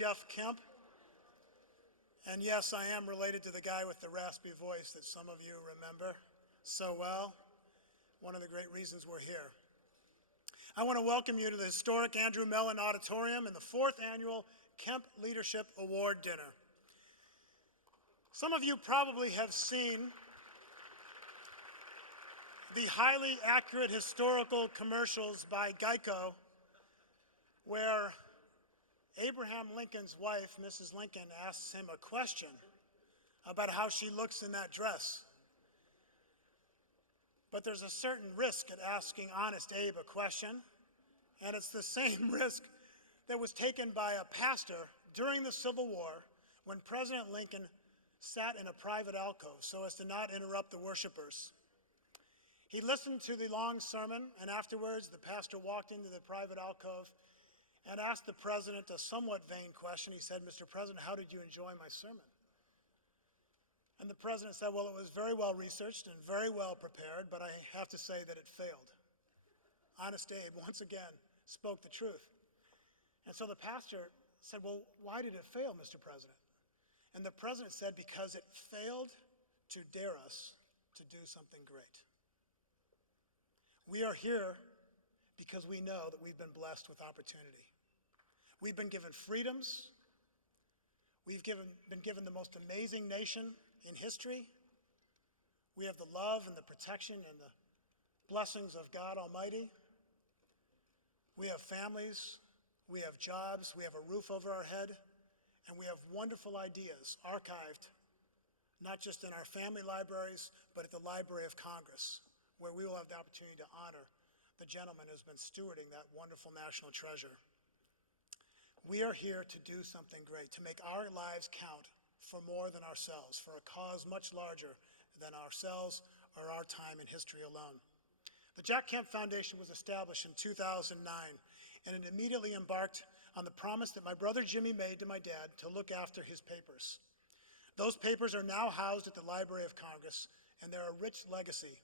Jeff Kemp. And yes, I am related to the guy with the raspy voice that some of you remember so well. One of the great reasons we're here. I want to welcome you to the historic Andrew Mellon Auditorium and the 4th annual Kemp Leadership Award Dinner. Some of you probably have seen the highly accurate historical commercials by Geico where Abraham Lincoln's wife, Mrs. Lincoln, asks him a question about how she looks in that dress. But there's a certain risk at asking Honest Abe a question, and it's the same risk that was taken by a pastor during the Civil War when President Lincoln sat in a private alcove so as to not interrupt the worshipers. He listened to the long sermon, and afterwards the pastor walked into the private alcove and asked the president a somewhat vain question. He said, "Mr. President, how did you enjoy my sermon?" And the president said, "Well, it was very well researched and very well prepared, but I have to say that it failed." Honest Abe once again spoke the truth. And so the pastor said, "Well, why did it fail, Mr. President?" And the president said, "Because it failed to dare us to do something great." We are here because we know that we've been blessed with opportunity. We've been given freedoms. We've been given the most amazing nation in history. We have the love and the protection and the blessings of God Almighty. We have families. We have jobs. We have a roof over our head. And we have wonderful ideas archived, not just in our family libraries, but at the Library of Congress, where we will have the opportunity to honor the gentleman who's been stewarding that wonderful national treasure. We are here to do something great, to make our lives count for more than ourselves, for a cause much larger than ourselves or our time in history alone. The Jack Kemp Foundation was established in 2009, and it immediately embarked on the promise that my brother Jimmy made to my dad to look after his papers. Those papers are now housed at the Library of Congress, and they're a rich legacy,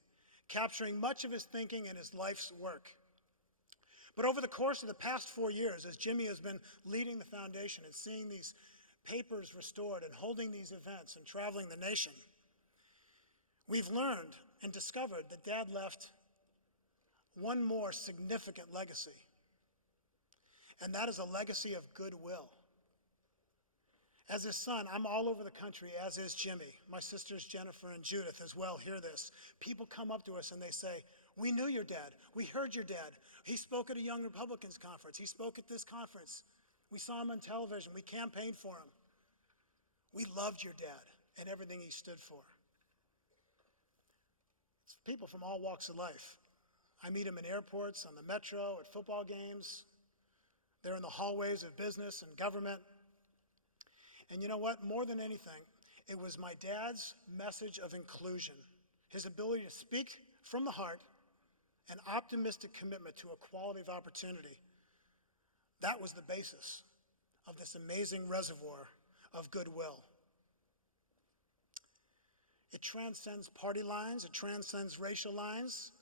capturing much of his thinking and his life's work. But over the course of the past 4 years, as Jimmy has been leading the foundation and seeing these papers restored and holding these events and traveling the nation, we've learned and discovered that Dad left one more significant legacy, and that is a legacy of goodwill. As his son, I'm all over the country, as is Jimmy. My sisters Jennifer and Judith as well hear this. People come up to us and they say, "We knew your dad. We heard your dad. He spoke at a Young Republicans conference. He spoke at this conference. We saw him on television. We campaigned for him. We loved your dad and everything he stood for." It's people from all walks of life. I meet them in airports, on the metro, at football games. They're in the hallways of business and government. And you know what? More than anything, it was my dad's message of inclusion, his ability to speak from the heart, an optimistic commitment to equality of opportunity. That was the basis of this amazing reservoir of goodwill. It transcends party lines, it transcends racial lines,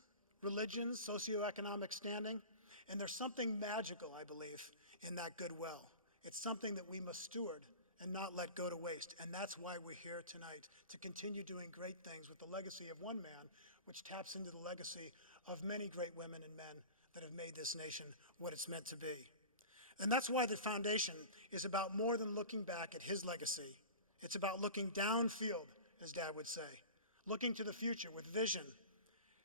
religions, socioeconomic standing, and there's something magical, I believe, in that goodwill. It's something that we must steward and not let go to waste. And that's why we're here tonight, to continue doing great things with the legacy of one man, which taps into the legacy of many great women and men that have made this nation what it's meant to be. And that's why the foundation is about more than looking back at his legacy. It's about looking downfield, as Dad would say, looking to the future with vision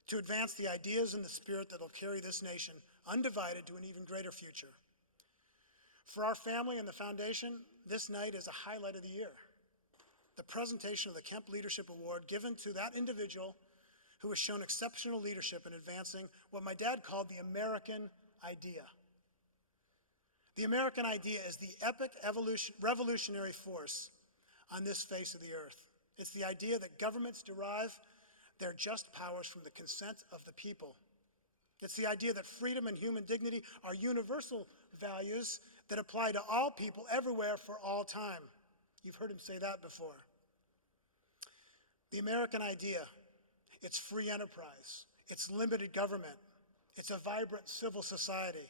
to advance the ideas and the spirit that will carry this nation undivided to an even greater future. For our family and the foundation, this night is a highlight of the year. The presentation of the Kemp Leadership Award given to that individual who has shown exceptional leadership in advancing what my dad called the American idea. The American idea is the epic revolutionary force on this face of the earth. It's the idea that governments derive their just powers from the consent of the people. It's the idea that freedom and human dignity are universal values that apply to all people everywhere for all time. You've heard him say that before. The American idea, it's free enterprise, it's limited government, it's a vibrant civil society.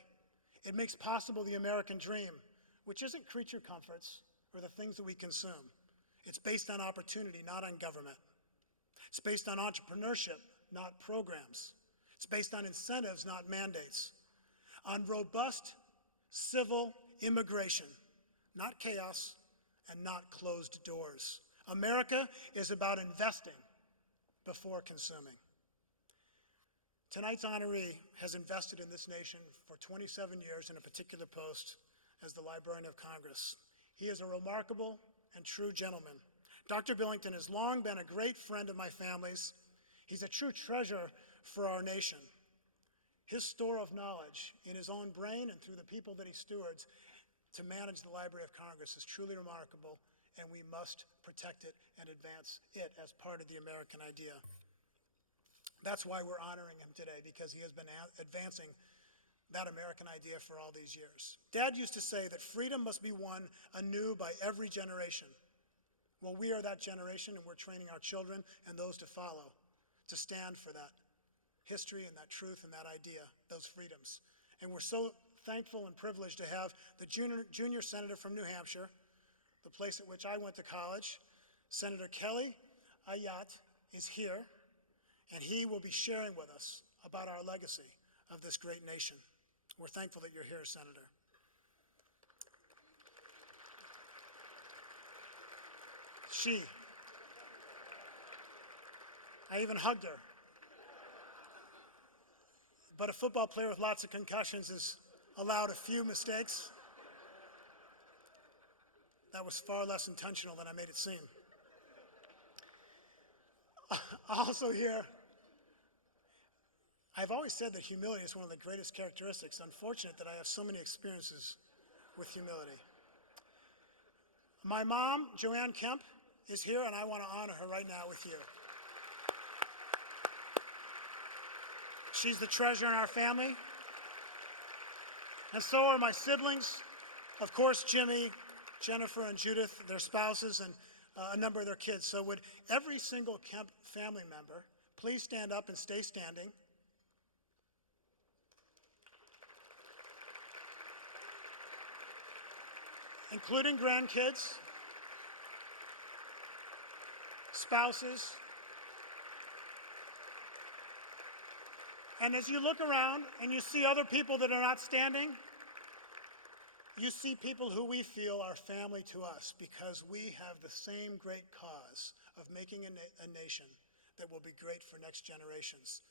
It makes possible the American dream, which isn't creature comforts or the things that we consume. It's based on opportunity, not on government. It's based on entrepreneurship, not programs. It's based on incentives, not mandates. On robust civil immigration, not chaos and not closed doors. America is about investing before consuming. Tonight's honoree has invested in this nation for 27 years in a particular post as the Librarian of Congress. He is a remarkable and true gentleman. Dr. Billington has long been a great friend of my family's. He's a true treasure for our nation. His store of knowledge in his own brain and through the people that he stewards to manage the Library of Congress is truly remarkable, and we must protect it and advance it as part of the American idea. That's why we're honoring him today, because he has been advancing that American idea for all these years. Dad used to say that freedom must be won anew by every generation. Well, we are that generation, and we're training our children and those to follow to stand for that history and that truth and that idea, those freedoms. And we're so thankful and privileged to have the junior senator from New Hampshire, the place at which I went to college. Senator Kelly Ayotte is here, and he will be sharing with us about our legacy of this great nation. We're thankful that you're here, Senator. I even hugged her. But a football player with lots of concussions is allowed a few mistakes. That was far less intentional than I made it seem. Also here, I've always said that humility is one of the greatest characteristics. Unfortunate that I have so many experiences with humility. My mom, Joanne Kemp, is here, and I want to honor her right now with you. She's the treasure in our family, and so are my siblings. Of course, Jimmy, Jennifer, and Judith, their spouses, and a number of their kids. So would every single Kemp family member please stand up and stay standing? Including grandkids, spouses. And as you look around and you see other people that are not standing, you see people who we feel are family to us, because we have the same great cause of making a nation that will be great for next generations.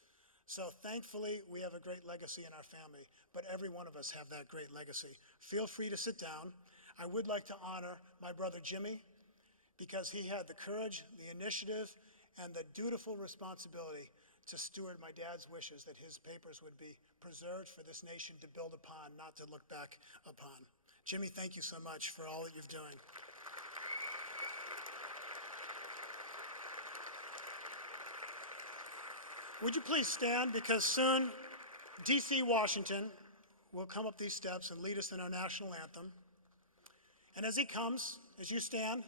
So thankfully, we have a great legacy in our family, but every one of us have that great legacy. Feel free to sit down. I would like to honor my brother Jimmy, because he had the courage, the initiative, and the dutiful responsibility to steward my dad's wishes that his papers would be preserved for this nation to build upon, not to look back upon. Jimmy, thank you so much for all that you've doing. Would you please stand, because soon D.C. Washington will come up these steps and lead us in our national anthem. And as he comes, as you stand,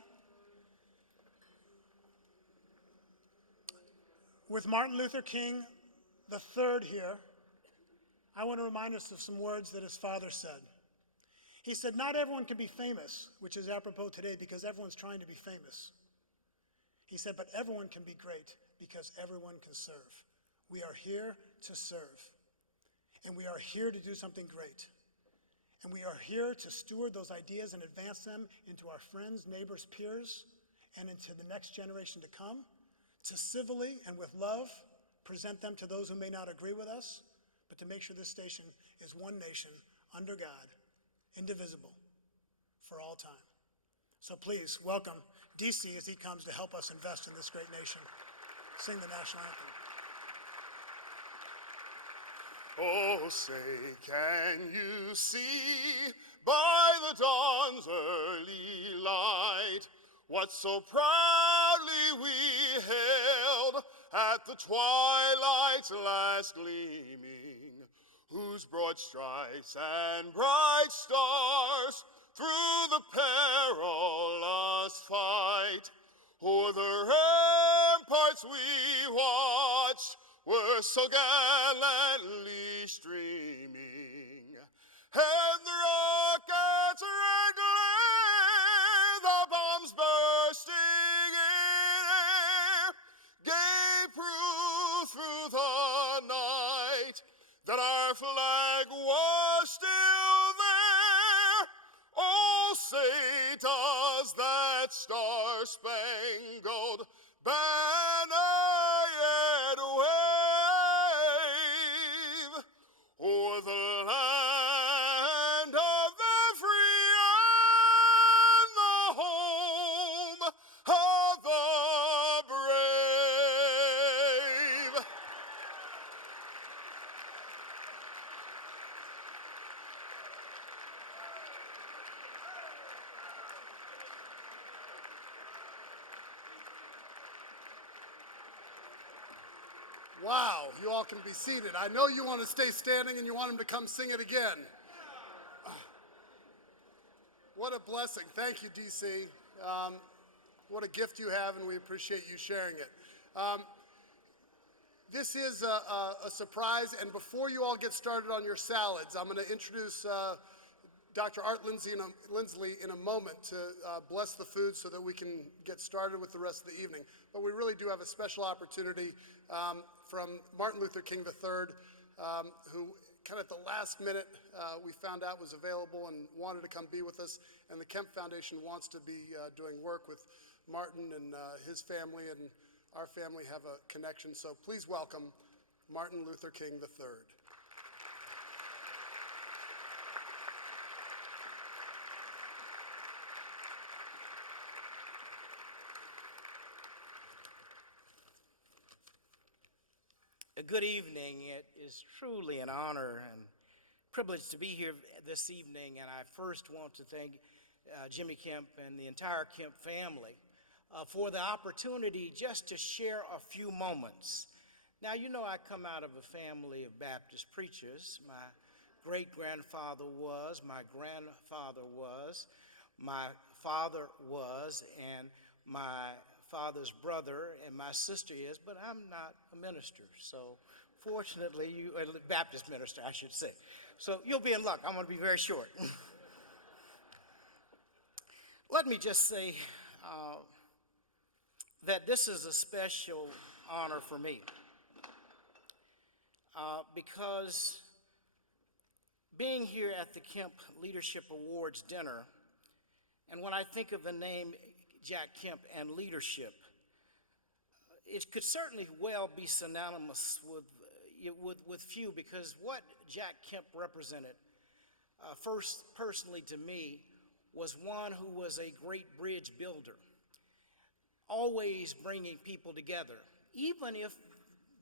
with Martin Luther King III here, I want to remind us of some words that his father said. He said, "Not everyone can be famous," which is apropos today because everyone's trying to be famous. He said, "But everyone can be great because everyone can serve." We are here to serve, and we are here to do something great. And we are here to steward those ideas and advance them into our friends, neighbors, peers, and into the next generation to come, to civilly and with love present them to those who may not agree with us, but to make sure this station is one nation under God, indivisible, for all time. So please welcome DC as he comes to help us invest in this great nation. Sing the national anthem. Oh, say, can you see by the dawn's early light what so proudly we held at the twilight's last gleaming, whose broad stripes and bright stars through the perilous fight o'er the ramparts we watched were so gallantly streaming, and the rockets rang star-spangled banner yet wave o'er the land of the free and the home of the brave. Wow, you all can be seated. I know you want to stay standing and you want him to come sing it again. What a blessing. Thank you, DC. What a gift you have, and we appreciate you sharing it. This is a surprise, and before you all get started on your salads, I'm going to introduce Dr. Art Lindsley in a moment to bless the food so that we can get started with the rest of the evening. But we really do have a special opportunity from Martin Luther King III, who kind of at the last minute we found out was available and wanted to come be with us. And the Kemp Foundation wants to be doing work with Martin and his family, and our family have a connection. So please welcome Martin Luther King III. Good evening. It is truly an honor and privilege to be here this evening, and I first want to thank Jimmy Kemp and the entire Kemp family for the opportunity just to share a few moments. Now, you know I come out of a family of Baptist preachers. My great-grandfather was, my grandfather was, my father was, and my father's brother and my sister is, but I'm not a minister. So fortunately, a Baptist minister, I should say. So you'll be in luck. I'm going to be very short. Let me just say that this is a special honor for me because being here at the Kemp Leadership Awards dinner, and when I think of the name Jack Kemp and leadership, it could certainly well be synonymous with few, because what Jack Kemp represented, first personally to me, was one who was a great bridge builder, always bringing people together, even if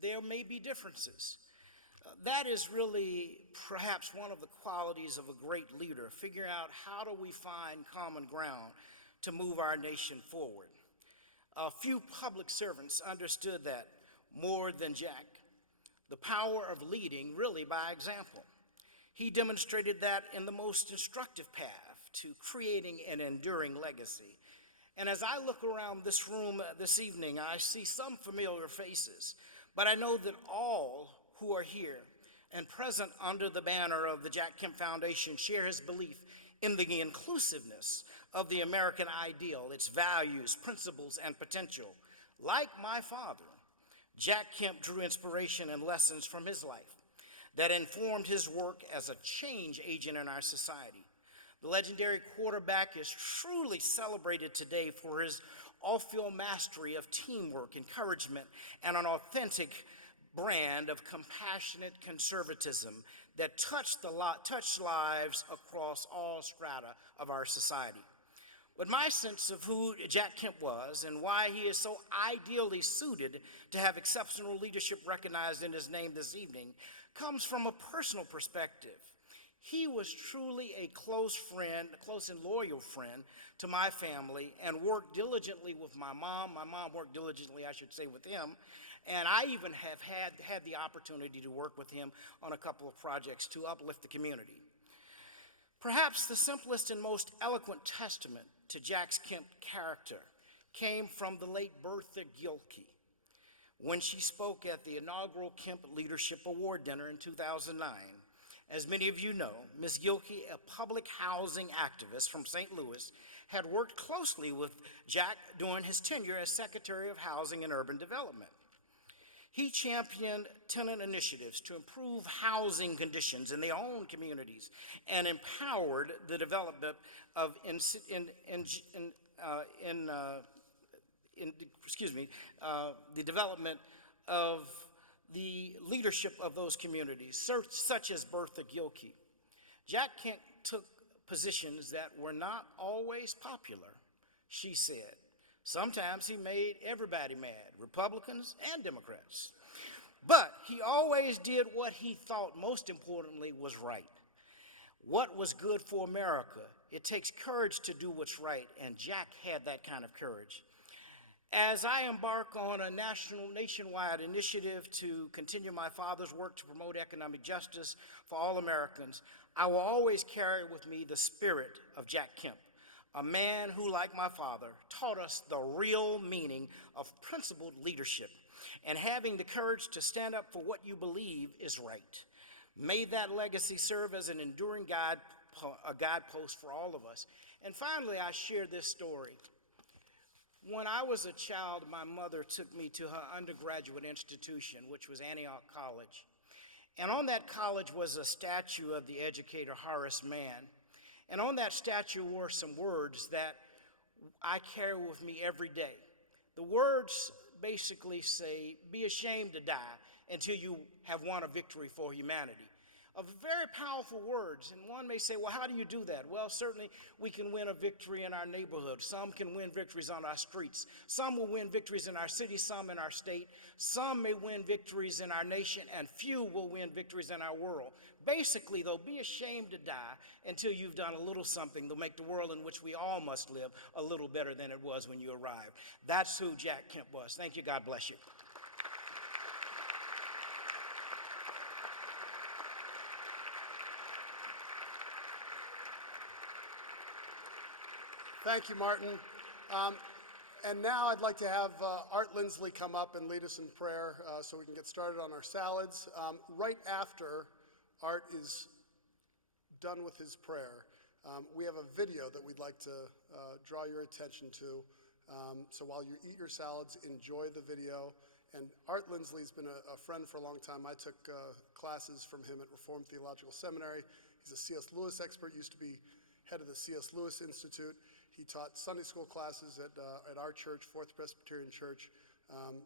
there may be differences. That is really perhaps one of the qualities of a great leader, figuring out how do we find common ground to move our nation forward. A few public servants understood that more than Jack. The power of leading really by example. He demonstrated that in the most instructive path to creating an enduring legacy. And as I look around this room this evening, I see some familiar faces, but I know that all who are here and present under the banner of the Jack Kemp Foundation share his belief in the inclusiveness of the American ideal, its values, principles, and potential. Like my father, Jack Kemp drew inspiration and lessons from his life that informed his work as a change agent in our society. The legendary quarterback is truly celebrated today for his off-field mastery of teamwork, encouragement, and an authentic brand of compassionate conservatism that touched lives across all strata of our society. But my sense of who Jack Kemp was and why he is so ideally suited to have exceptional leadership recognized in his name this evening comes from a personal perspective. He was truly a close friend, a close and loyal friend to my family, and worked diligently with my mom. My mom worked diligently, I should say, with him. And I even have had the opportunity to work with him on a couple of projects to uplift the community. Perhaps the simplest and most eloquent testament to Jack Kemp's character came from the late Bertha Gilkey when she spoke at the inaugural Kemp Leadership Award dinner in 2009. As many of you know, Ms. Gilkey, a public housing activist from St. Louis, had worked closely with Jack during his tenure as Secretary of Housing and Urban Development. He championed tenant initiatives to improve housing conditions in their own communities and empowered the development of the development of the leadership of those communities, such as Bertha Gilkey. Jack Kemp took positions that were not always popular, she said. Sometimes he made everybody mad, Republicans and Democrats. But he always did what he thought, most importantly, was right. What was good for America? It takes courage to do what's right, and Jack had that kind of courage. As I embark on a nationwide initiative to continue my father's work to promote economic justice for all Americans, I will always carry with me the spirit of Jack Kemp, a man who, like my father, taught us the real meaning of principled leadership and having the courage to stand up for what you believe is right. May that legacy serve as an enduring guidepost for all of us. And finally, I share this story. When I was a child, my mother took me to her undergraduate institution, which was Antioch College. And on that college was a statue of the educator Horace Mann. And on that statue were some words that I carry with me every day. The words basically say, be ashamed to die until you have won a victory for humanity. Of very powerful words, and one may say, well, how do you do that? Well, certainly we can win a victory in our neighborhood. Some can win victories on our streets. Some will win victories in our city, some in our state. Some may win victories in our nation, and few will win victories in our world. Basically, though, be ashamed to die until you've done a little something to make the world in which we all must live a little better than it was when you arrived. That's who Jack Kemp was. Thank you. God bless you. Thank you, Martin. And now I'd like to have Art Lindsley come up and lead us in prayer so we can get started on our salads. Right after Art is done with his prayer, we have a video that we'd like to draw your attention to. So while you eat your salads, enjoy the video. And Art Lindsley's been a friend for a long time. I took classes from him at Reformed Theological Seminary. He's a C.S. Lewis expert, used to be head of the C.S. Lewis Institute. He taught Sunday school classes at our church, Fourth Presbyterian Church,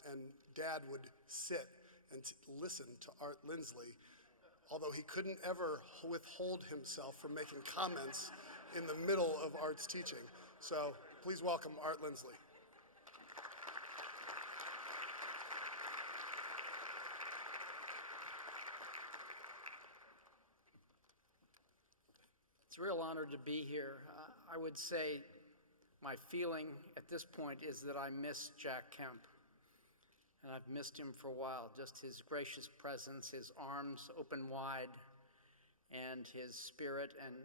and Dad would sit and listen to Art Lindsley, although he couldn't ever withhold himself from making comments in the middle of Art's teaching. So please welcome Art Lindsley. It's a real honor to be here. I would say my feeling at this point is that I miss Jack Kemp, and I've missed him for a while. Just his gracious presence, his arms open wide, and his spirit and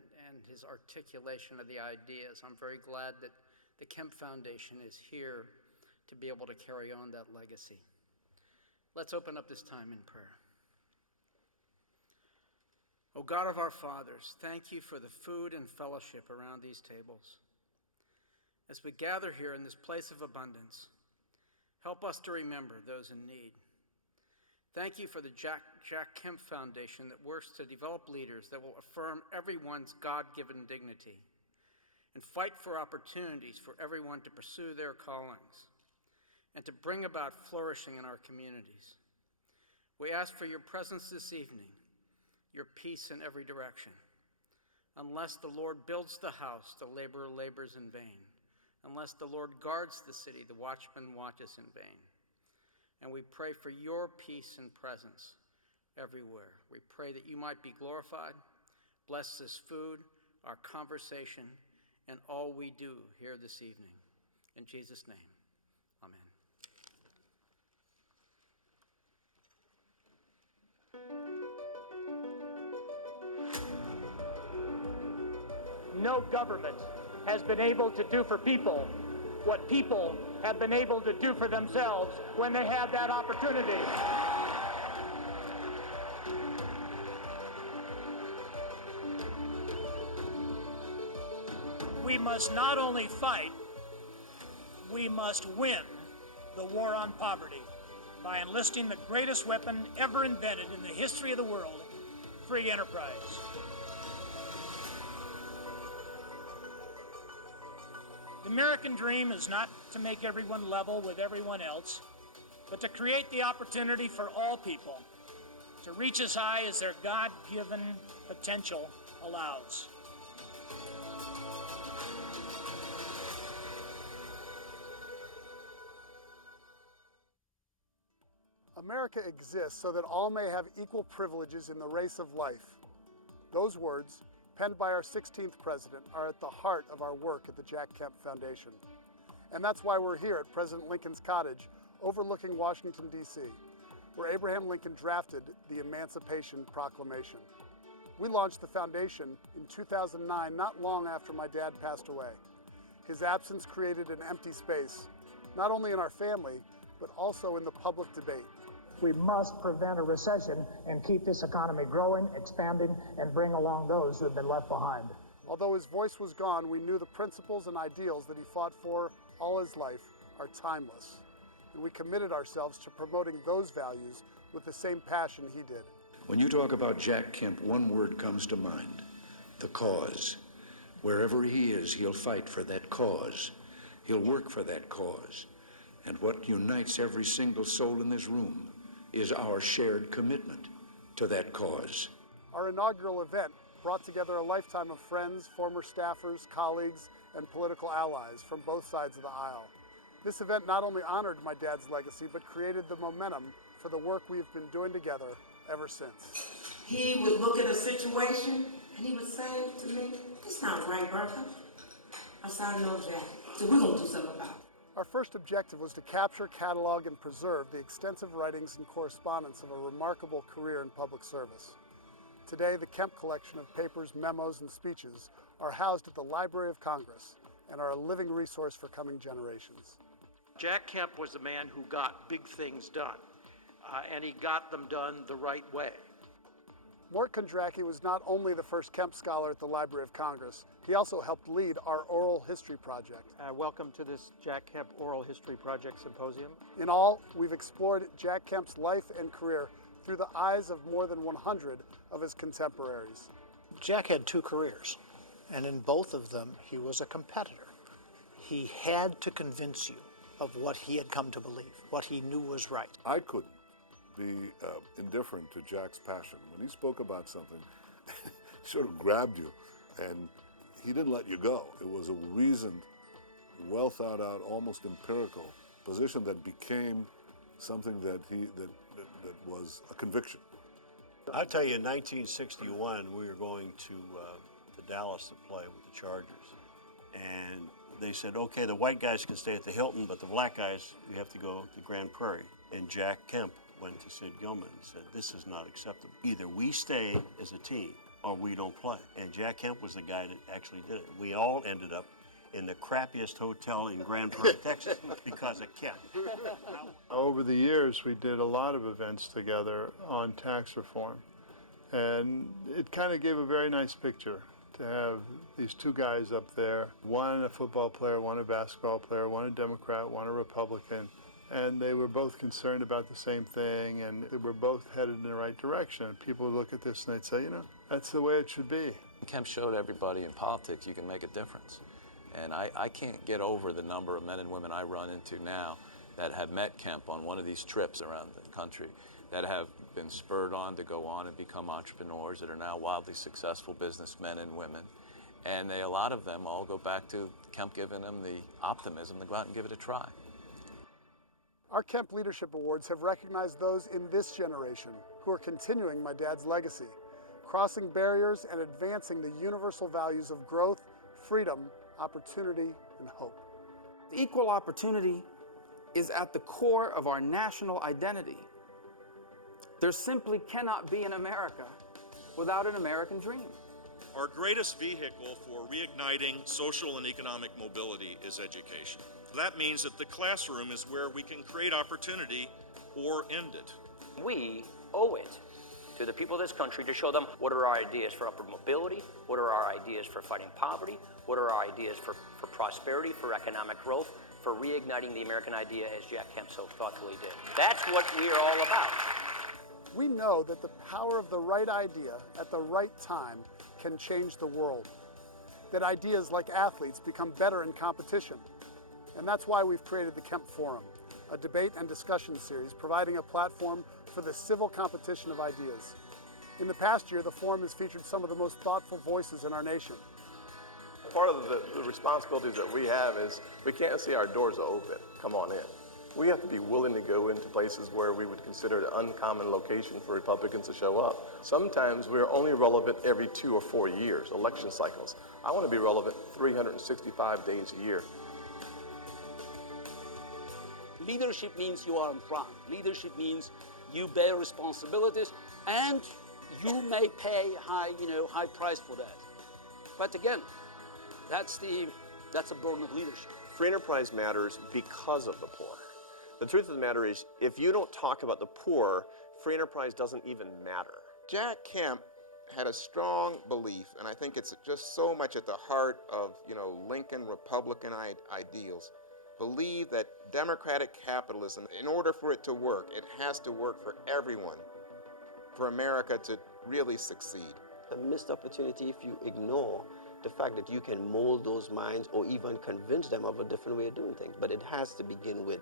his articulation of the ideas. I'm very glad that the Kemp Foundation is here to be able to carry on that legacy. Let's open up this time in prayer. O God of our fathers, thank you for the food and fellowship around these tables. As we gather here in this place of abundance, help us to remember those in need. Thank you for the Jack Kemp Foundation that works to develop leaders that will affirm everyone's God-given dignity and fight for opportunities for everyone to pursue their callings and to bring about flourishing in our communities. We ask for your presence this evening, your peace in every direction. Unless the Lord builds the house, the laborer labors in vain. Unless the Lord guards the city, the watchman watches in vain. And we pray for your peace and presence everywhere. We pray that you might be glorified. Bless this food, our conversation, and all we do here this evening. In Jesus' name, amen. No government has been able to do for people what people have been able to do for themselves when they had that opportunity. We must not only fight, we must win the war on poverty by enlisting the greatest weapon ever invented in the history of the world, free enterprise. The American dream is not to make everyone level with everyone else, but to create the opportunity for all people to reach as high as their God-given potential allows. America exists so that all may have equal privileges in the race of life. Those words, penned by our 16th president, are at the heart of our work at the Jack Kemp Foundation. And that's why we're here at President Lincoln's cottage overlooking Washington, D.C., where Abraham Lincoln drafted the Emancipation Proclamation. We launched the foundation in 2009, not long after my dad passed away. His absence created an empty space, not only in our family, but also in the public debate. We must prevent a recession and keep this economy growing, expanding, and bring along those who have been left behind. Although his voice was gone, we knew the principles and ideals that he fought for all his life are timeless. And we committed ourselves to promoting those values with the same passion he did. When you talk about Jack Kemp, one word comes to mind: the cause. Wherever he is, he'll fight for that cause. He'll work for that cause. And what unites every single soul in this room is our shared commitment to that cause. Our inaugural event brought together a lifetime of friends, former staffers, colleagues, and political allies from both sides of the aisle. This event not only honored my dad's legacy, but created the momentum for the work we've been doing together ever since. He would look at a situation and he would say to me, "This sounds right, Bertha." I said, "I know, Jack. So we're going to do something about it." Our first objective was to capture, catalog, and preserve the extensive writings and correspondence of a remarkable career in public service. Today, the Kemp collection of papers, memos, and speeches are housed at the Library of Congress and are a living resource for coming generations. Jack Kemp was a man who got big things done, and he got them done the right way. Mort Kondracki was not only the first Kemp scholar at the Library of Congress, he also helped lead our oral history project. Welcome to this Jack Kemp Oral History Project Symposium. In all, we've explored Jack Kemp's life and career through the eyes of more than 100 of his contemporaries. Jack had two careers, and in both of them, he was a competitor. He had to convince you of what he had come to believe, what he knew was right. I couldn't be indifferent to Jack's passion. When he spoke about something, he sort of grabbed you, and he didn't let you go. It was a reasoned, well thought out, almost empirical position that became something that was a conviction. I'll tell you, in 1961, we were going to Dallas to play with the Chargers, and they said, okay, the white guys can stay at the Hilton, but the black guys, you have to go to Grand Prairie. And Jack Kemp went to Sid Gilman and said, this is not acceptable. Either we stay as a team or we don't play. And Jack Kemp was the guy that actually did it. We all ended up in the crappiest hotel in Grand Prairie, Texas, because of Kemp. Over the years, we did a lot of events together on tax reform. And it kind of gave a very nice picture to have these two guys up there, one a football player, one a basketball player, one a Democrat, one a Republican. And they were both concerned about the same thing, and they were both headed in the right direction. People would look at this and they'd say, you know, that's the way it should be. Kemp showed everybody in politics you can make a difference. And I can't get over the number of men and women I run into now that have met Kemp on one of these trips around the country, that have been spurred on to go on and become entrepreneurs, that are now wildly successful businessmen and women. And a lot of them all go back to Kemp giving them the optimism to go out and give it a try. Our Kemp Leadership Awards have recognized those in this generation who are continuing my dad's legacy, crossing barriers and advancing the universal values of growth, freedom, opportunity, and hope. Equal opportunity is at the core of our national identity. There simply cannot be an America without an American dream. Our greatest vehicle for reigniting social and economic mobility is education. That means that the classroom is where we can create opportunity or end it. We owe it to the people of this country to show them what are our ideas for upward mobility, what are our ideas for fighting poverty, what are our ideas for prosperity, for economic growth, for reigniting the American idea as Jack Kemp so thoughtfully did. That's what we are all about. We know that the power of the right idea at the right time can change the world. that ideas like athletes become better in competition. And that's why we've created the Kemp Forum, a debate and discussion series providing a platform for the civil competition of ideas. In the past year, the forum has featured some of the most thoughtful voices in our nation. Part of the responsibilities that we have is we can't say our doors are open, come on in. We have to be willing to go into places where we would consider it an uncommon location for Republicans to show up. Sometimes we're only relevant every 2 or 4 years, election cycles. I want to be relevant 365 days a year. Leadership means you are in front. Leadership means you bear responsibilities, and you may pay high price for that. But again, that's a burden of leadership. Free enterprise matters because of the poor. The truth of the matter is, if you don't talk about the poor, free enterprise doesn't even matter. Jack Kemp had a strong belief, and I think it's just so much at the heart of, Lincoln Republican ideals, believe that democratic capitalism, in order for it to work, it has to work for everyone, for America to really succeed. A missed opportunity if you ignore the fact that you can mold those minds or even convince them of a different way of doing things. But it has to begin with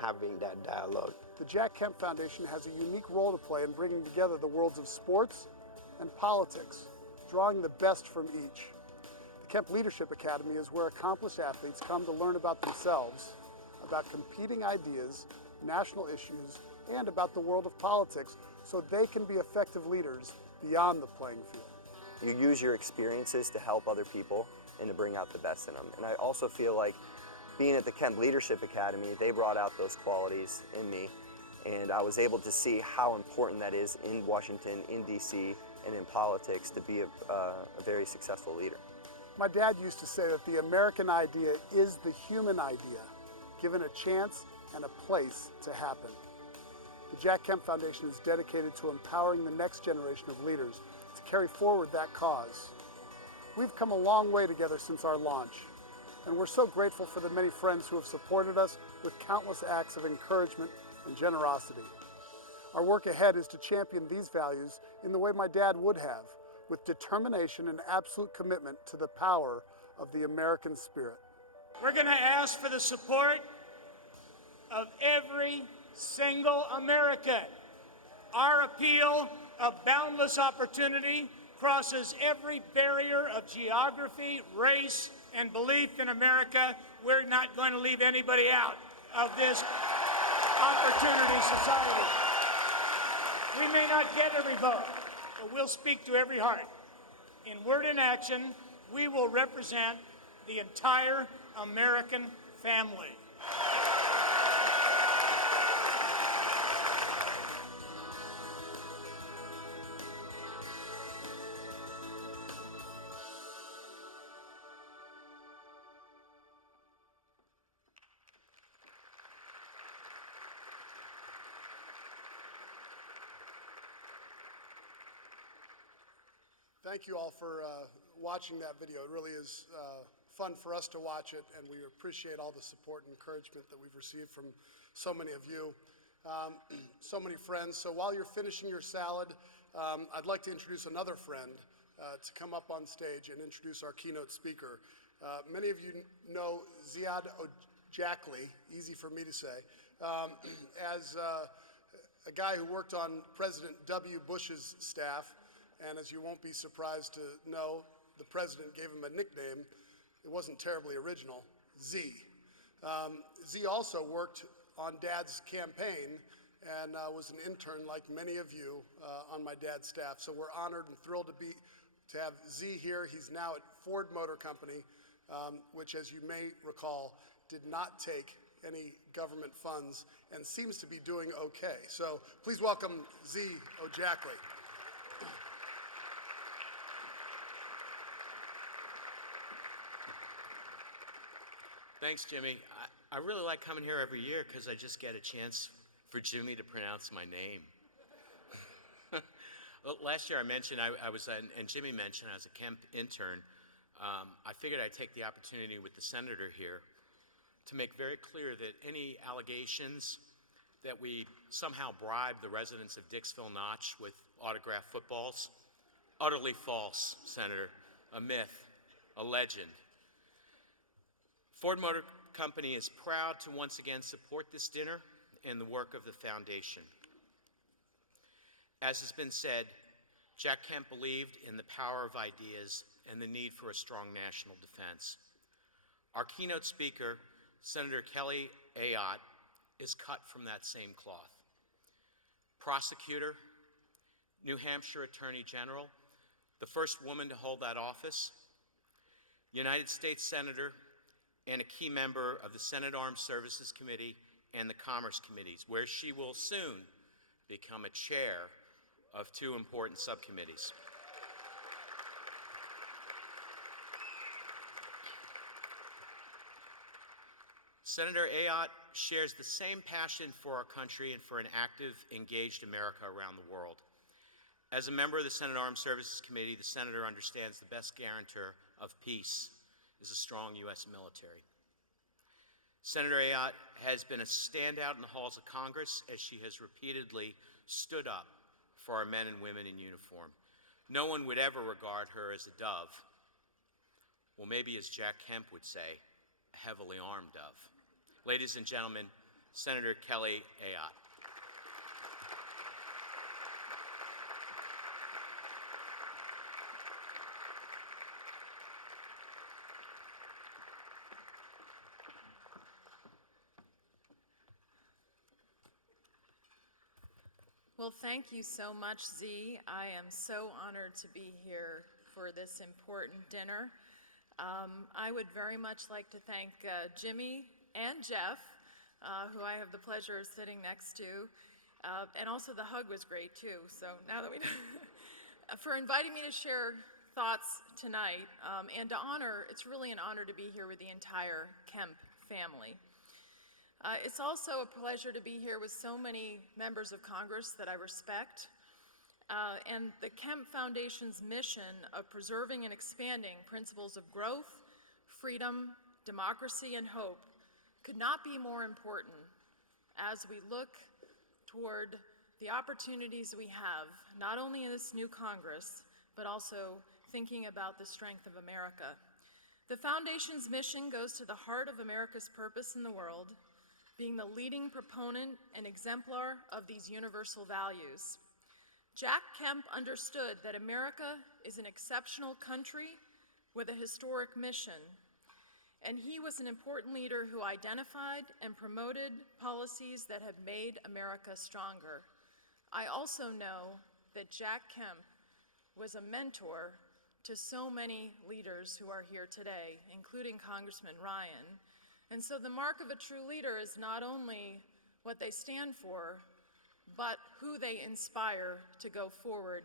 having that dialogue. The Jack Kemp Foundation has a unique role to play in bringing together the worlds of sports and politics, drawing the best from each. The Kemp Leadership Academy is where accomplished athletes come to learn about themselves, about competing ideas, national issues, and about the world of politics so they can be effective leaders beyond the playing field. You use your experiences to help other people and to bring out the best in them. And I also feel like being at the Kemp Leadership Academy, they brought out those qualities in me, and I was able to see how important that is in Washington, in DC, and in politics to be a very successful leader. My dad used to say that the American idea is the human idea, given a chance and a place to happen. The Jack Kemp Foundation is dedicated to empowering the next generation of leaders to carry forward that cause. We've come a long way together since our launch, and we're so grateful for the many friends who have supported us with countless acts of encouragement and generosity. Our work ahead is to champion these values in the way my dad would have, with determination and absolute commitment to the power of the American spirit. We're going to ask for the support of every single American. Our appeal of boundless opportunity crosses every barrier of geography, race, and belief in America. We're not going to leave anybody out of this opportunity society. We may not get every vote, but we'll speak to every heart. In word and action, we will represent the entire American family. Thank you all for watching that video. It really is fun for us to watch it, and we appreciate all the support and encouragement that we've received from so many of you, so many friends. So while you're finishing your salad, I'd like to introduce another friend to come up on stage and introduce our keynote speaker. Many of you know Ziad Ojakli, easy for me to say, as a guy who worked on President W. Bush's staff. And as you won't be surprised to know, the president gave him a nickname. It wasn't terribly original, Z. Z also worked on Dad's campaign and was an intern like many of you on my dad's staff. So we're honored and thrilled to have Z here. He's now at Ford Motor Company, which, as you may recall, did not take any government funds and seems to be doing okay. So please welcome Z. Ojakli. Thanks, Jimmy. I really like coming here every year because I just get a chance for Jimmy to pronounce my name. Last year I mentioned I was, and Jimmy mentioned I was a Kemp intern. I figured I'd take the opportunity with the senator here to make very clear that any allegations that we somehow bribed the residents of Dixville Notch with autographed footballs, utterly false, Senator, a myth. a legend. Ford Motor Company is proud to once again support this dinner and the work of the foundation. As has been said, Jack Kemp believed in the power of ideas and the need for a strong national defense. Our keynote speaker, Senator Kelly Ayotte, is cut from that same cloth. Prosecutor, New Hampshire Attorney General, the first woman to hold that office, United States Senator, and a key member of the Senate Armed Services Committee and the Commerce Committees, where she will soon become a chair of two important subcommittees. Senator Ayotte shares the same passion for our country and for an active, engaged America around the world. As a member of the Senate Armed Services Committee, the Senator understands the best guarantor of peace is a strong U.S. military. Senator Ayotte has been a standout in the halls of Congress as she has repeatedly stood up for our men and women in uniform. No one would ever regard her as a dove. Well, maybe as Jack Kemp would say, a heavily armed dove. Ladies and gentlemen, Senator Kelly Ayotte. Well, thank you so much, Z. I am so honored to be here for this important dinner. I would very much like to thank Jimmy and Jeff, who I have the pleasure of sitting next to, and also the hug was great too, so now that we know, for inviting me to share thoughts tonight, and to honor, it's really an honor to be here with the entire Kemp family. It's also a pleasure to be here with so many members of Congress that I respect, and the Kemp Foundation's mission of preserving and expanding principles of growth, freedom, democracy, and hope could not be more important as we look toward the opportunities we have, not only in this new Congress, but also thinking about the strength of America. The Foundation's mission goes to the heart of America's purpose in the world, being the leading proponent and exemplar of these universal values. Jack Kemp understood that America is an exceptional country with a historic mission, and he was an important leader who identified and promoted policies that have made America stronger. I also know that Jack Kemp was a mentor to so many leaders who are here today, including Congressman Ryan. And so the mark of a true leader is not only what they stand for, but who they inspire to go forward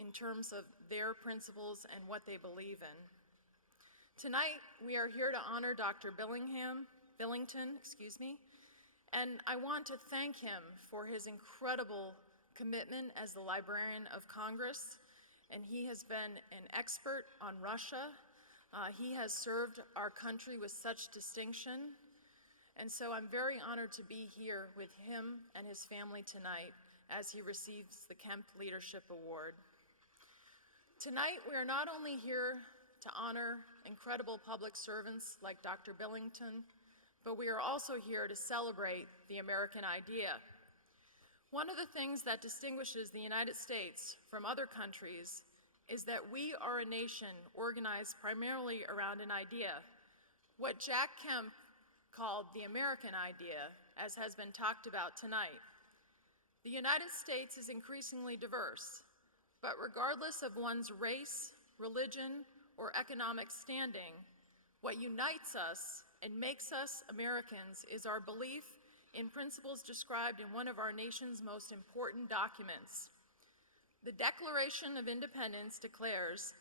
in terms of their principles and what they believe in. Tonight, we are here to honor Dr. Billington, and I want to thank him for his incredible commitment as the Librarian of Congress, and he has been an expert on Russia. He has served our country with such distinction, and so I'm very honored to be here with him and his family tonight as he receives the Kemp Leadership Award. Tonight, we are not only here to honor incredible public servants like Dr. Billington, but we are also here to celebrate the American idea. One of the things that distinguishes the United States from other countries is that we are a nation organized primarily around an idea, what Jack Kemp called the American idea, as has been talked about tonight. The United States is increasingly diverse, but regardless of one's race, religion, or economic standing, what unites us and makes us Americans is our belief in principles described in one of our nation's most important documents. The Declaration of Independence declares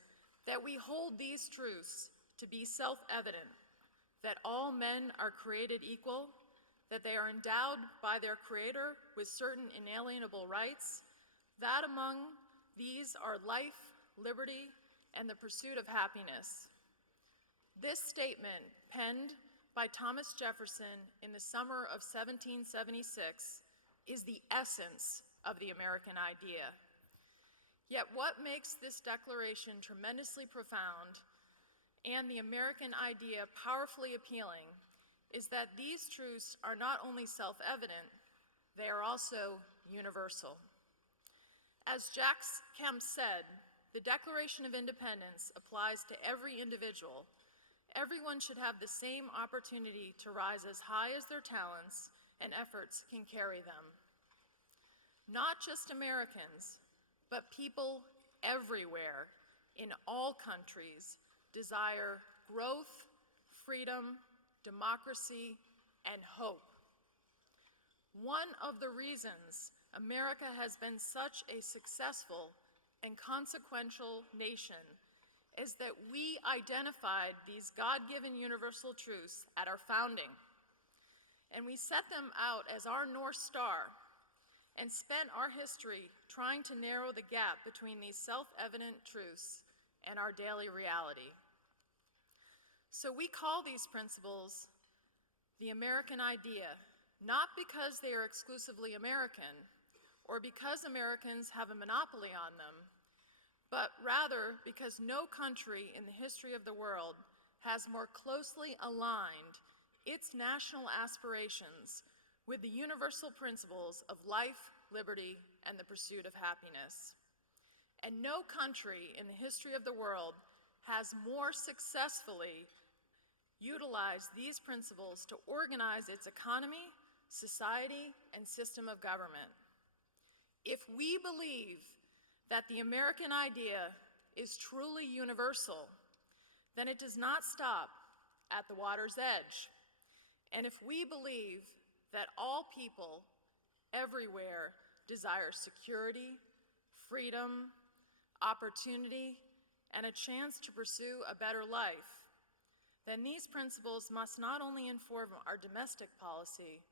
that we hold these truths to be self-evident, that all men are created equal, that they are endowed by their Creator with certain inalienable rights, that among these are life, liberty, and the pursuit of happiness. This statement, penned by Thomas Jefferson in the summer of 1776, is the essence of the American idea. Yet what makes this declaration tremendously profound and the American idea powerfully appealing is that these truths are not only self-evident, they are also universal. As Jack Kemp said, the Declaration of Independence applies to every individual. Everyone should have the same opportunity to rise as high as their talents and efforts can carry them. Not just Americans, but people everywhere in all countries desire growth, freedom, democracy, and hope. One of the reasons America has been such a successful and consequential nation is that we identified these God-given universal truths at our founding, and we set them out as our North Star and spent our history trying to narrow the gap between these self-evident truths and our daily reality. So we call these principles the American idea, not because they are exclusively American or because Americans have a monopoly on them, but rather because no country in the history of the world has more closely aligned its national aspirations with the universal principles of life, liberty, and the pursuit of happiness. And no country in the history of the world has more successfully utilized these principles to organize its economy, society, and system of government. If we believe that the American idea is truly universal, then it does not stop at the water's edge. And if we believe that all people everywhere desire security, freedom, opportunity, and a chance to pursue a better life, then these principles must not only inform our domestic policy,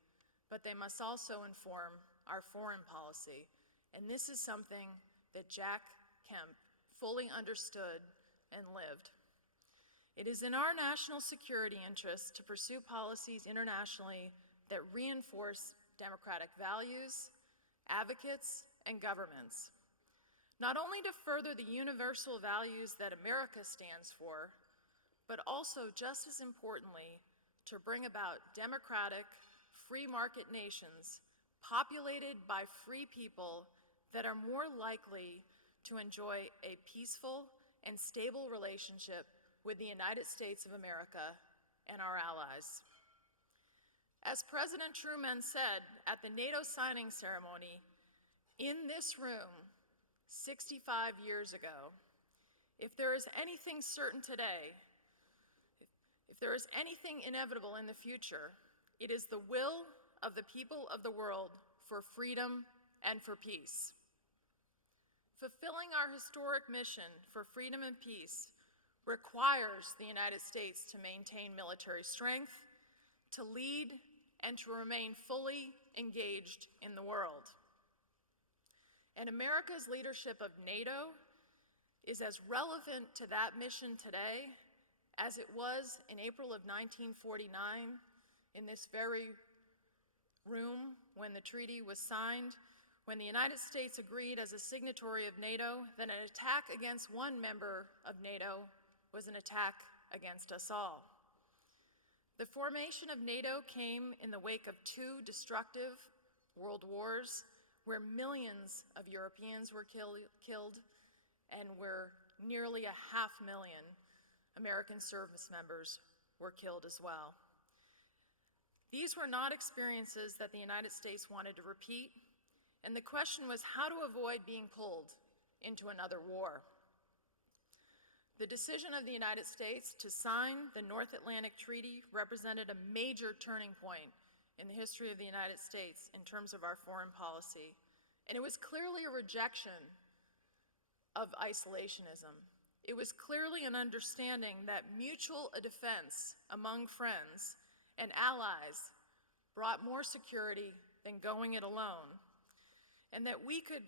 but they must also inform our foreign policy. And this is something that Jack Kemp fully understood and lived. It is in our national security interest to pursue policies internationally that reinforce democratic values, advocates, and governments, not only to further the universal values that America stands for, but also, just as importantly, to bring about democratic, free market nations populated by free people that are more likely to enjoy a peaceful and stable relationship with the United States of America and our allies. As President Truman said at the NATO signing ceremony in this room 65 years ago, if there is anything certain today, if there is anything inevitable in the future, it is the will of the people of the world for freedom and for peace. Fulfilling our historic mission for freedom and peace requires the United States to maintain military strength, to lead, and to remain fully engaged in the world. And America's leadership of NATO is as relevant to that mission today as it was in April of 1949 in this very room when the treaty was signed, when the United States agreed as a signatory of NATO that an attack against one member of NATO was an attack against us all. The formation of NATO came in the wake of two destructive world wars where millions of Europeans were killed and where nearly 500,000 American service members were killed as well. These were not experiences that the United States wanted to repeat, and the question was how to avoid being pulled into another war. The decision of the United States to sign the North Atlantic Treaty represented a major turning point in the history of the United States in terms of our foreign policy, and it was clearly a rejection of isolationism. It was clearly an understanding that mutual defense among friends and allies brought more security than going it alone, and that we could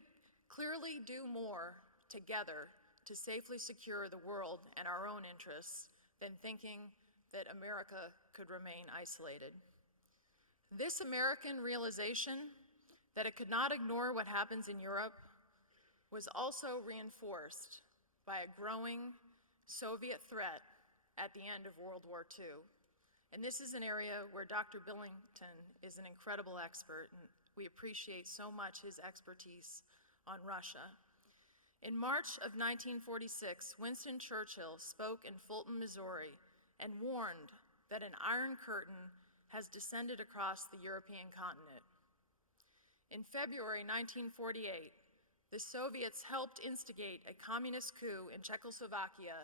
clearly do more together to safely secure the world and our own interests than thinking that America could remain isolated. This American realization that it could not ignore what happens in Europe was also reinforced by a growing Soviet threat at the end of World War II. And this is an area where Dr. Billington is an incredible expert, and we appreciate so much his expertise on Russia. In March of 1946, Winston Churchill spoke in Fulton, Missouri, and warned that an Iron Curtain has descended across the European continent. In February 1948, the Soviets helped instigate a communist coup in Czechoslovakia,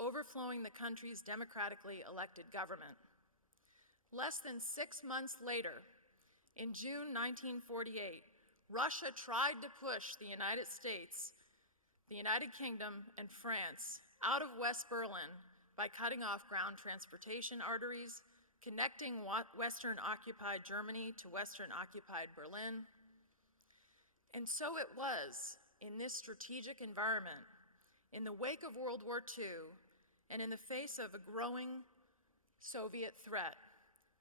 overthrowing the country's democratically elected government. Less than 6 months later, in June 1948, Russia tried to push the United States, the United Kingdom, and France out of West Berlin by cutting off ground transportation arteries, connecting Western-occupied Germany to Western-occupied Berlin. And so it was in this strategic environment, in the wake of World War II, and in the face of a growing Soviet threat,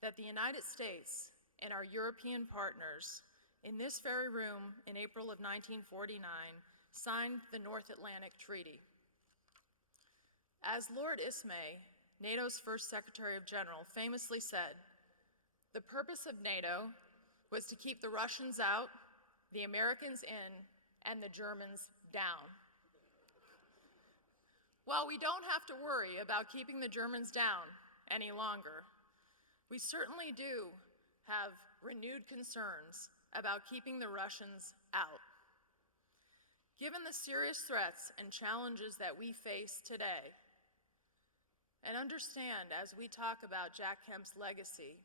that the United States and our European partners in this very room in April of 1949 signed the North Atlantic Treaty. As Lord Ismay, NATO's first Secretary of General, famously said, "The purpose of NATO was to keep the Russians out, the Americans in, and the Germans down." While we don't have to worry about keeping the Germans down any longer, we certainly do have renewed concerns about keeping the Russians out. Given the serious threats and challenges that we face today, and understand as we talk about Jack Kemp's legacy,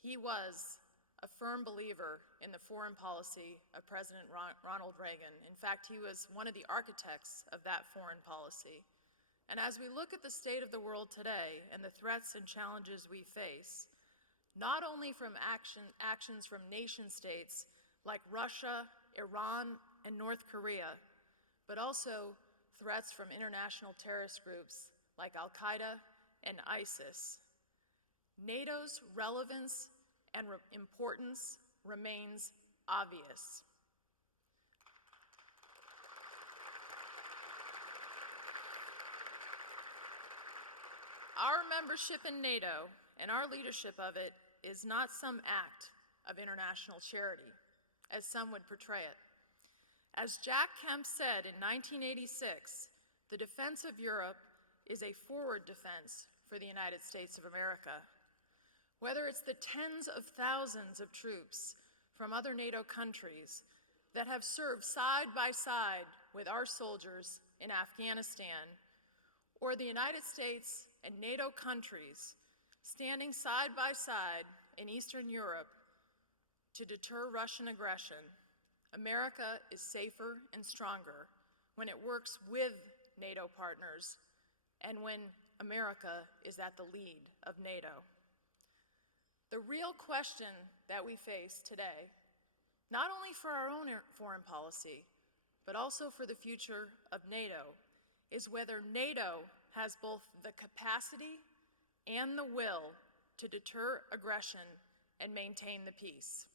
he was a firm believer in the foreign policy of President Ronald Reagan. In fact, he was one of the architects of that foreign policy. And as we look at the state of the world today and the threats and challenges we face, not only from actions from nation states like Russia, Iran, and North Korea, but also threats from international terrorist groups like Al-Qaeda and ISIS, NATO's relevance and importance remains obvious. Our membership in NATO and our leadership of it is not some act of international charity, as some would portray it. As Jack Kemp said in 1986, the defense of Europe is a forward defense for the United States of America. Whether it's the tens of thousands of troops from other NATO countries that have served side by side with our soldiers in Afghanistan, or the United States and NATO countries standing side by side in Eastern Europe to deter Russian aggression, America is safer and stronger when it works with NATO partners and when America is at the lead of NATO. The real question that we face today, not only for our own foreign policy, but also for the future of NATO, is whether NATO has both the capacity and the will to deter aggression and maintain the peace.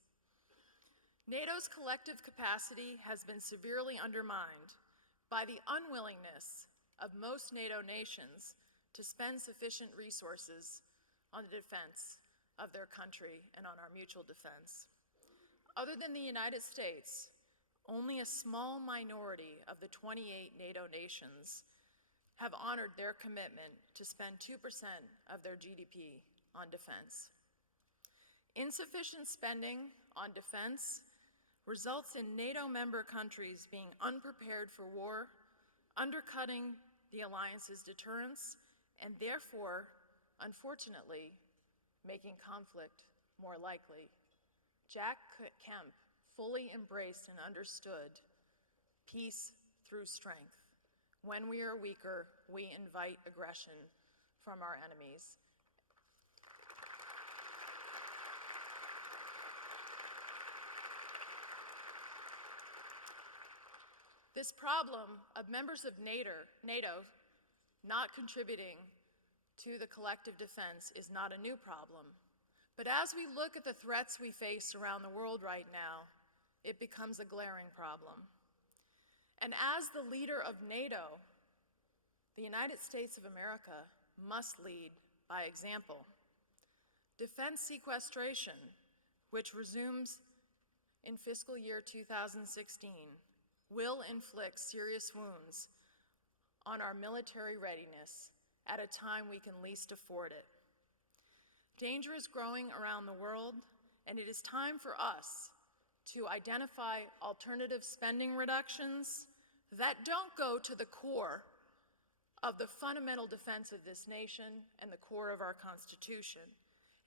NATO's collective capacity has been severely undermined by the unwillingness of most NATO nations to spend sufficient resources on the defense of their country and on our mutual defense. Other than the United States, only a small minority of the 28 NATO nations have honored their commitment to spend 2% of their GDP on defense. Insufficient spending on defense results in NATO member countries being unprepared for war, undercutting the alliance's deterrence, and therefore, unfortunately, making conflict more likely. Jack Kemp fully embraced and understood peace through strength. When we are weaker, we invite aggression from our enemies. This problem of members of NATO not contributing to the collective defense is not a new problem. But as we look at the threats we face around the world right now, it becomes a glaring problem. And as the leader of NATO, The United States of America must lead by example. Defense sequestration, which resumes in fiscal year 2016, will inflict serious wounds on our military readiness at a time we can least afford it. Danger is growing around the world, and it is time for us to identify alternative spending reductions that don't go to the core of the fundamental defense of this nation and the core of our Constitution,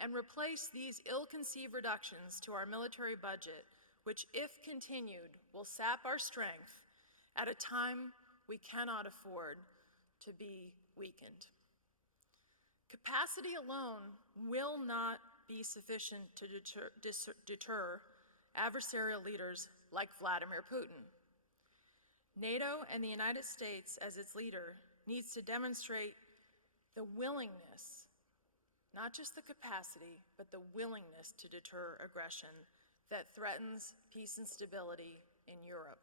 and replace these ill-conceived reductions to our military budget, which, if continued, will sap our strength at a time we cannot afford to be weakened. Capacity alone will not be sufficient to deter adversarial leaders like Vladimir Putin. NATO and the United States, as its leader, needs to demonstrate the willingness, not just the capacity, but the willingness to deter aggression that threatens peace and stability in Europe.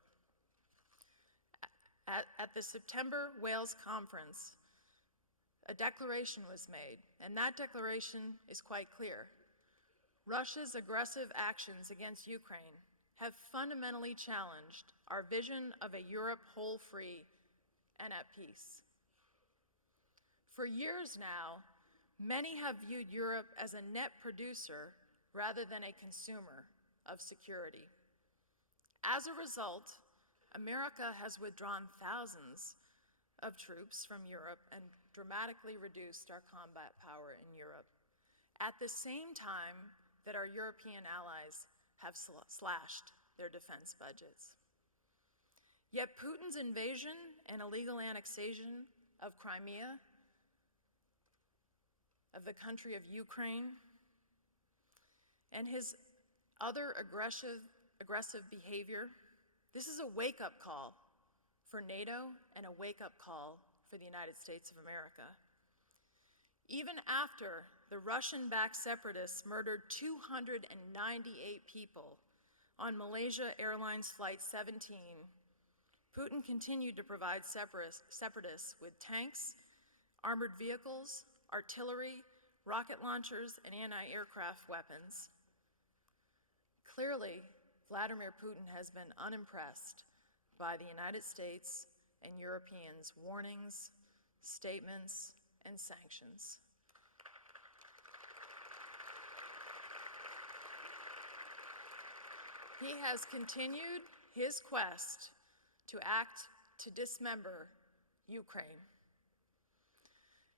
At the September Wales conference, a declaration was made, and that declaration is quite clear. Russia's aggressive actions against Ukraine have fundamentally challenged our vision of a Europe whole, free, and at peace. For years now, many have viewed Europe as a net producer rather than a consumer of security. As a result, America has withdrawn thousands of troops from Europe and dramatically reduced our combat power in Europe, at the same time that our European allies have slashed their defense budgets. Yet Putin's invasion and illegal annexation of Crimea, of the country of Ukraine, and his other aggressive behavior, this is a wake-up call for NATO and a wake-up call for the United States of America. Even after the Russian-backed separatists murdered 298 people on Malaysia Airlines Flight 17, Putin continued to provide separatists with tanks, armored vehicles, artillery, rocket launchers, and anti-aircraft weapons. Clearly, Vladimir Putin has been unimpressed by the United States and Europeans' warnings, statements, and sanctions. He has continued his quest to act to dismember Ukraine.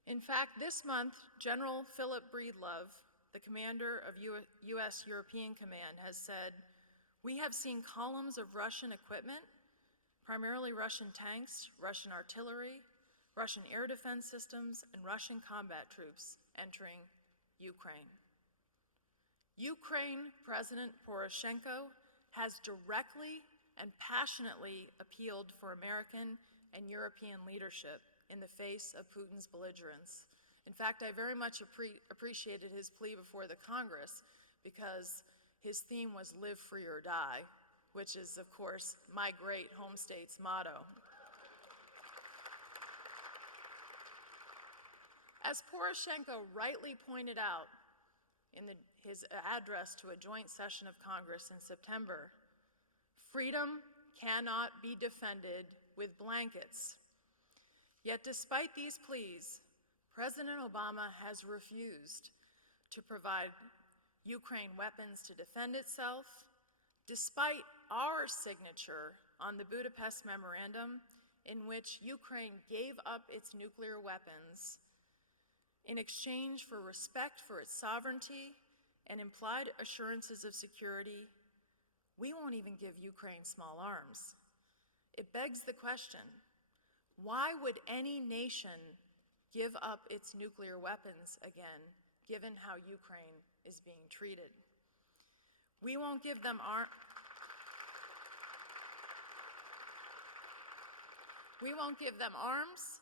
In fact, this month, General Philip Breedlove, the commander of U.S. European Command, has said, "We have seen columns of Russian equipment, primarily Russian tanks, Russian artillery, Russian air defense systems, and Russian combat troops entering Ukraine." Ukraine President Poroshenko has directly and passionately appealed for American and European leadership in the face of Putin's belligerence. In fact, I very much appreciated his plea before the Congress, because his theme was "Live Free or Die," which is, of course, my great home state's motto. As Poroshenko rightly pointed out in his address to a joint session of Congress in September, freedom cannot be defended with blankets. Yet despite these pleas, President Obama has refused to provide Ukraine weapons to defend itself, despite our signature on the Budapest Memorandum, in which Ukraine gave up its nuclear weapons in exchange for respect for its sovereignty and implied assurances of security. We won't even give Ukraine small arms. It begs the question, why would any nation give up its nuclear weapons again, given how Ukraine is being treated? We won't give them arms,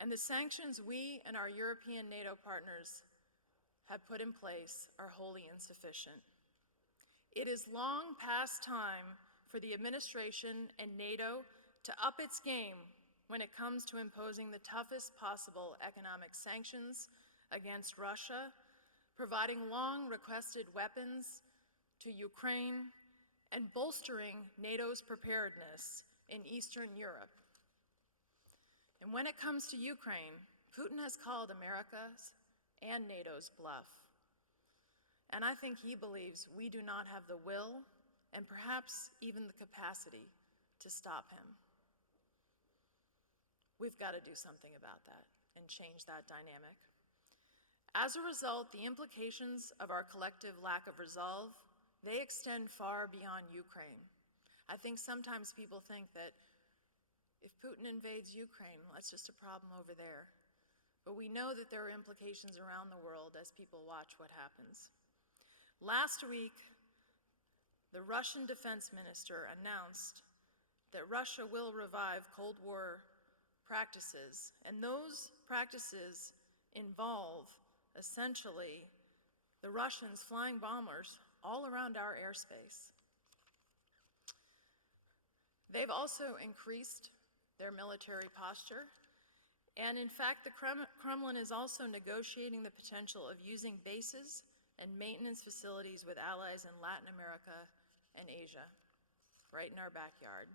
and the sanctions we and our European NATO partners have put in place are wholly insufficient. It is long past time for the administration and NATO to up its game when it comes to imposing the toughest possible economic sanctions against Russia, providing long-requested weapons to Ukraine, and bolstering NATO's preparedness in Eastern Europe. And when it comes to Ukraine, Putin has called America's and NATO's bluff. And I think he believes we do not have the will and perhaps even the capacity to stop him. We've got to do something about that and change that dynamic. As a result, the implications of our collective lack of resolve, they extend far beyond Ukraine. I think sometimes people think that if Putin invades Ukraine, well, that's just a problem over there. But we know that there are implications around the world as people watch what happens. Last week, the Russian defense minister announced that Russia will revive Cold War practices, and those practices involve essentially the Russians flying bombers all around our airspace. They've also increased their military posture, and in fact, the Kremlin is also negotiating the potential of using bases and maintenance facilities with allies in Latin America and Asia, right in our backyard.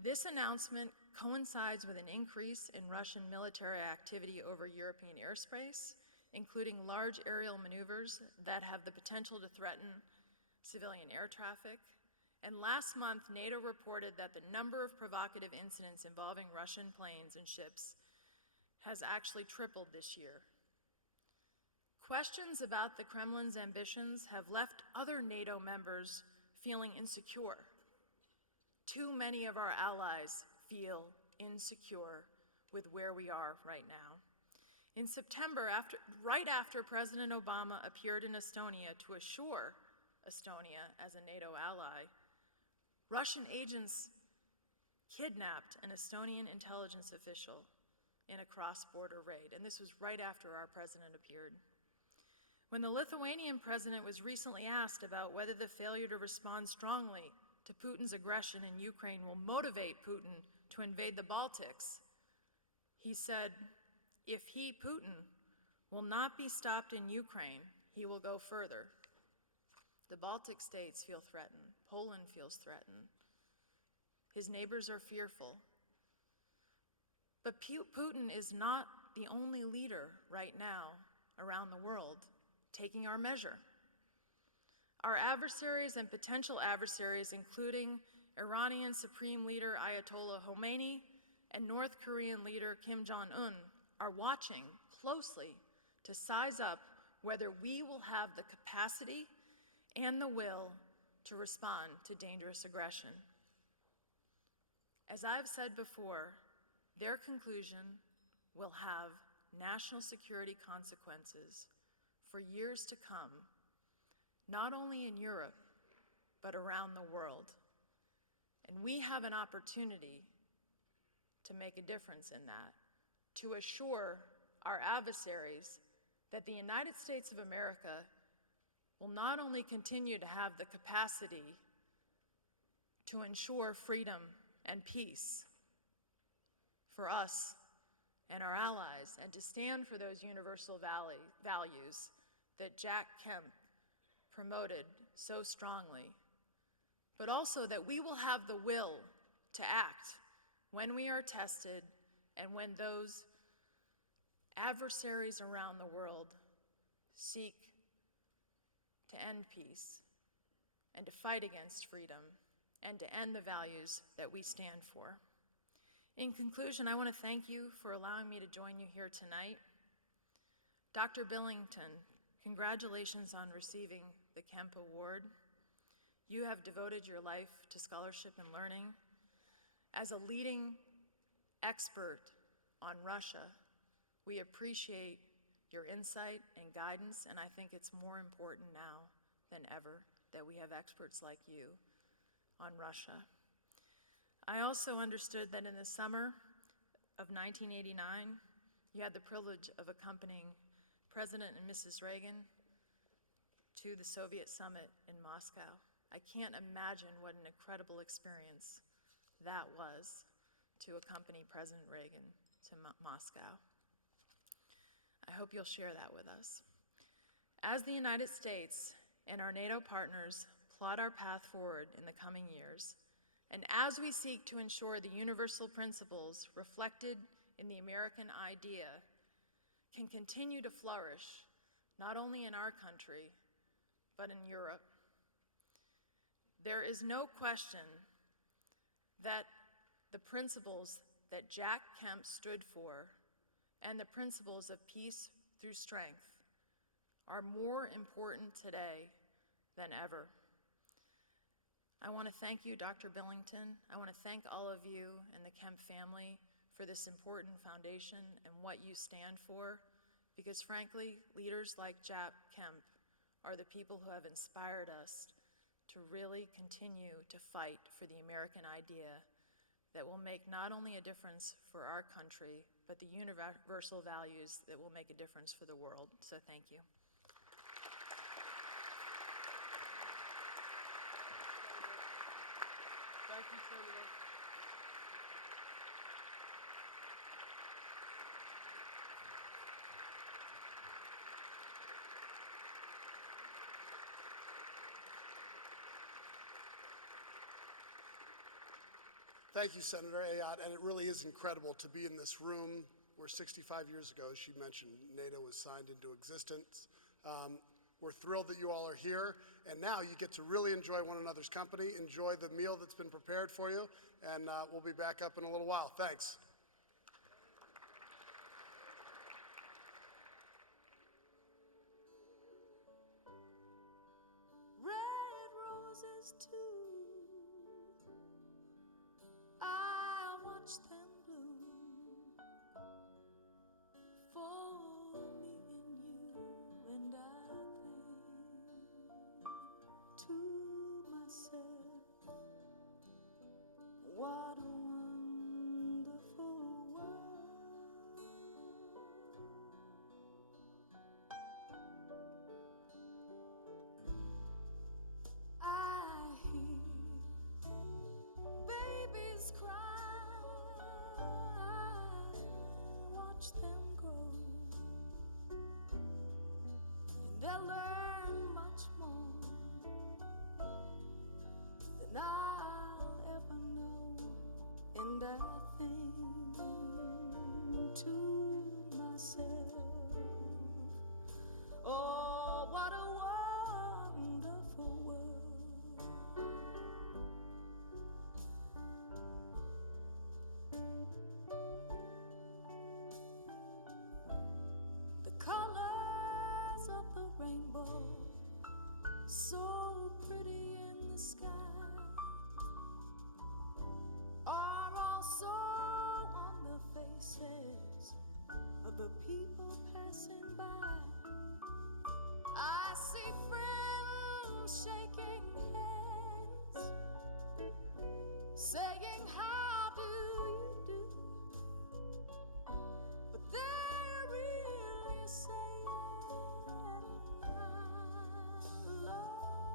This announcement coincides with an increase in Russian military activity over European airspace, including large aerial maneuvers that have the potential to threaten civilian air traffic. And last month, NATO reported that the number of provocative incidents involving Russian planes and ships has actually tripled this year. Questions about the Kremlin's ambitions have left other NATO members feeling insecure. Too many of our allies feel insecure with where we are right now. In September, right after President Obama appeared in Estonia to assure Estonia as a NATO ally, Russian agents kidnapped an Estonian intelligence official in a cross-border raid, and this was right after our president appeared. When the Lithuanian president was recently asked about whether the failure to respond strongly to Putin's aggression in Ukraine will motivate Putin to invade the Baltics, he said, if he, Putin, will not be stopped in Ukraine, he will go further. The Baltic states feel threatened. Poland feels threatened. His neighbors are fearful. But Putin is not the only leader right now around the world taking our measure. Our adversaries and potential adversaries, including Iranian Supreme Leader Ayatollah Khomeini and North Korean leader Kim Jong-un, are watching closely to size up whether we will have the capacity and the will to respond to dangerous aggression. As I've said before, their conclusion will have national security consequences for years to come, not only in Europe, but around the world. And we have an opportunity to make a difference in that, to assure our adversaries that the United States of America will not only continue to have the capacity to ensure freedom and peace for us and our allies, and to stand for those universal values that Jack Kemp promoted so strongly, but also that we will have the will to act when we are tested and when those adversaries around the world seek to end peace and to fight against freedom and to end the values that we stand for. In conclusion, I want to thank you for allowing me to join you here tonight. Dr. Billington, congratulations on receiving the Kemp Award. You have devoted your life to scholarship and learning. As a leading expert on Russia, we appreciate your insight and guidance, and I think it's more important now than ever that we have experts like you on Russia. I also understood that in the summer of 1989, you had the privilege of accompanying President and Mrs. Reagan to the Soviet summit in Moscow. I can't imagine what an incredible experience that was, to accompany President Reagan to Moscow. I hope you'll share that with us. As the United States and our NATO partners plot our path forward in the coming years, and as we seek to ensure the universal principles reflected in the American idea can continue to flourish, not only in our country, but in Europe, there is no question that the principles that Jack Kemp stood for and the principles of peace through strength are more important today than ever. I want to thank you, Dr. Billington. I want to thank all of you and the Kemp family for this important foundation and what you stand for, because frankly, leaders like Jack Kemp are the people who have inspired us to really continue to fight for the American idea that will make not only a difference for our country, but the universal values that will make a difference for the world. So thank you. Thank you, Senator. Thank you, Senator Ayotte, and it really is incredible to be in this room where 65 years ago, as she mentioned, NATO was signed into existence. We're thrilled that you all are here, and now you get to really enjoy one another's company, enjoy the meal that's been prepared for you, and we'll be back up in a little while. Thanks. Red roses too, I watch them bloom for me and you, and I think to myself, what a wonderful world. I hear babies cry, watch them grow, and they'll learn much more than I'll ever know. And I think to myself, oh, what a wonderful world. The colors of the rainbow, so pretty in the sky,